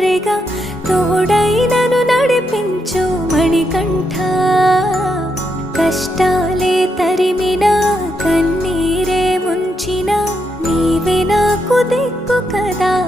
తండ్రిగా తోడై నన్ను నడిపించు మణికంఠ. కష్టాలే తరిమినా కన్నీరే ముంచిన నీవే నాకు దిక్కు కదా.